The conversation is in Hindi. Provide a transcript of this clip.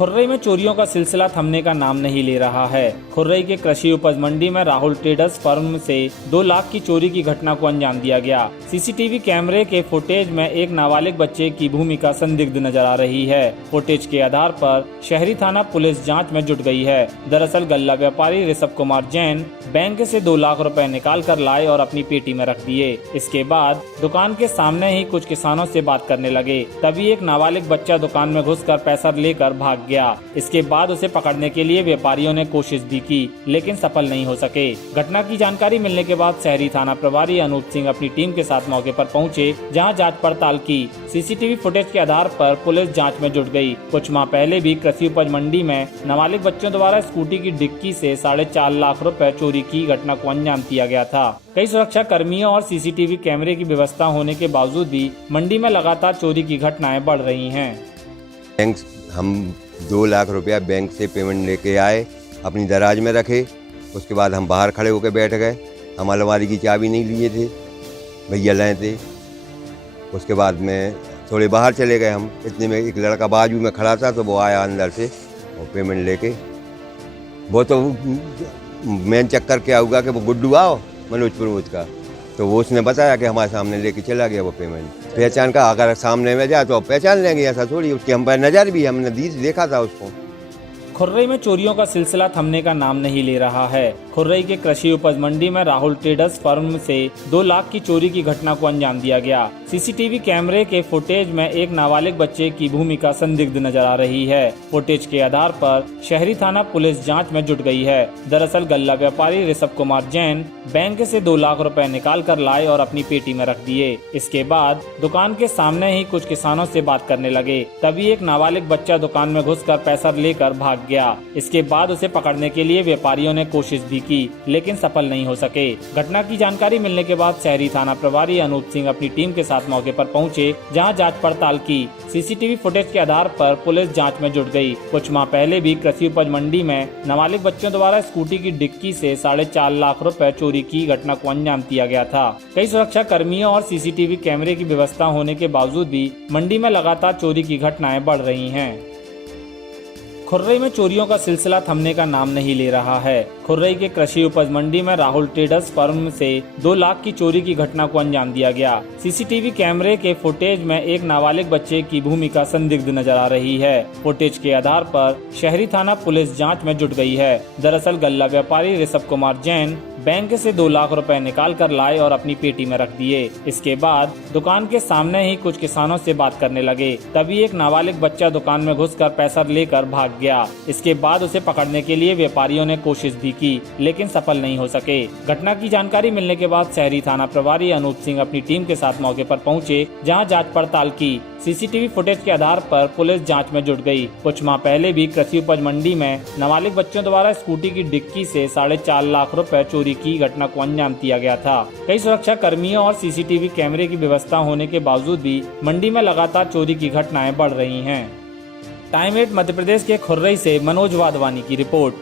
खुर्रई में चोरियों का सिलसिला थमने का नाम नहीं ले रहा है। खुर्रई के कृषि उपज मंडी में राहुल ट्रेडर्स फर्म से 2 लाख की चोरी की घटना को अंजाम दिया गया। सीसीटीवी कैमरे के फुटेज में एक नाबालिग बच्चे की भूमिका संदिग्ध नजर आ रही है। फुटेज के आधार पर शहरी थाना पुलिस जांच में जुट गई है। दरअसल गल्ला व्यापारी ऋषभ कुमार जैन बैंक से 2 लाख रुपए निकाल कर लाए और अपनी पेटी में रख दिए। इसके बाद दुकान के सामने ही कुछ किसानों से बात करने लगे। तभी एक नाबालिग बच्चा दुकान में घुसकर पैसा लेकर भाग गया। इसके बाद उसे पकड़ने के लिए व्यापारियों ने कोशिश भी की, लेकिन सफल नहीं हो सके। घटना की जानकारी मिलने के बाद शहरी थाना प्रभारी अनूप सिंह अपनी टीम के साथ मौके पर पहुंचे, जहां जांच पड़ताल की। सीसीटीवी फुटेज के आधार पर पुलिस जांच में जुट गई। कुछ माह पहले भी कृषि उपज मंडी में नाबालिग बच्चों द्वारा स्कूटी की डिक्की से 4.5 लाख रुपए चोरी की घटना को अंजाम दिया गया था। कई सुरक्षा कर्मियों और सीसीटीवी कैमरे की व्यवस्था होने के बावजूद भी मंडी में लगातार चोरी की घटनाएं बढ़ रही हैं। हम 2 लाख रुपया बैंक से पेमेंट लेके आए, अपनी दराज में रखे। उसके बाद हम बाहर खड़े होकर बैठ गए। हम अलमारी की चाबी नहीं लिए थे, भैया लाए थे। उसके बाद में थोड़े बाहर चले गए। हम इतने में एक लड़का बाजू में खड़ा था, तो वो आया अंदर से और पेमेंट लेके। वो तो मेन चक्कर क्या हुआ कि वो गुड्डू आओ मनोज प्रमोद का, तो वो उसने बताया कि हमारे सामने लेके चला गया वो पेमेंट। पहचान का अगर सामने में जाए तो पहचान लेंगे, ऐसा थोड़ी। उसकी हम पर नज़र भी हमने देखा था उसको। खुर्रई में चोरियों का सिलसिला थमने का नाम नहीं ले रहा है। खुर्रई के कृषि उपज मंडी में राहुल ट्रेडर्स फर्म से 2 लाख की चोरी की घटना को अंजाम दिया गया। सीसीटीवी कैमरे के फुटेज में एक नाबालिग बच्चे की भूमिका संदिग्ध नजर आ रही है। फुटेज के आधार पर शहरी थाना पुलिस जांच में जुट गई है। दरअसल गल्ला व्यापारी ऋषभ कुमार जैन बैंक से 2 लाख रुपए निकाल कर लाए और अपनी पेटी में रख दिए। इसके बाद दुकान के सामने ही कुछ किसानों से बात करने लगे। तभी एक नाबालिग बच्चा दुकान में घुसकर पैसा लेकर भाग गया। इसके बाद उसे पकड़ने के लिए व्यापारियों ने कोशिश भी की, लेकिन सफल नहीं हो सके। घटना की जानकारी मिलने के बाद शहरी थाना प्रभारी अनूप सिंह अपनी टीम के साथ मौके पर पहुंचे, जहां जांच पड़ताल की। सीसीटीवी फुटेज के आधार पर पुलिस जांच में जुट गई। कुछ माह पहले भी कृषि उपज मंडी में नाबालिग बच्चों द्वारा स्कूटी की डिक्की से 4.5 लाख रुपए चोरी की घटना को अंजाम दिया गया था। कई सुरक्षा कर्मियों और सीसीटीवी कैमरे की व्यवस्था होने के बावजूद भी मंडी में लगातार चोरी की घटनाएं बढ़ रही हैं। खुर्रई में चोरियों का सिलसिला थमने का नाम नहीं ले रहा है। खुर्रई के कृषि उपज मंडी में राहुल ट्रेडर्स फर्म से 2 लाख की चोरी की घटना को अंजाम दिया गया। सीसीटीवी कैमरे के फुटेज में एक नाबालिग बच्चे की भूमिका संदिग्ध नजर आ रही है। फुटेज के आधार पर शहरी थाना पुलिस जांच में जुट गई है। दरअसल गल्ला व्यापारी ऋषभ कुमार जैन बैंक से 2 लाख रुपए निकाल कर लाए और अपनी पेटी में रख दिए। इसके बाद दुकान के सामने ही कुछ किसानों से बात करने लगे। तभी एक नाबालिग बच्चा दुकान में घुसकर पैसा लेकर भाग गया। इसके बाद उसे पकड़ने के लिए व्यापारियों ने कोशिश भी की, लेकिन सफल नहीं हो सके। घटना की जानकारी मिलने के बाद शहरी थाना प्रभारी अनूप सिंह अपनी टीम के साथ मौके पर पहुंचे, जहां जांच पड़ताल की। सीसीटीवी फुटेज के आधार पर पुलिस जांच में जुट गई। कुछ माह पहले भी कृषि उपज मंडी में नाबालिग बच्चों द्वारा स्कूटी की डिक्की से 4.5 लाख रुपए चोरी की घटना को अंजाम दिया गया था। कई सुरक्षा कर्मियों और सीसीटीवी कैमरे की व्यवस्था होने के बावजूद भी मंडी में लगातार चोरी की घटनाएं बढ़ रही हैं। टाइम 8 मध्य प्रदेश के खुर्रई से मनोज वाधवानी की रिपोर्ट।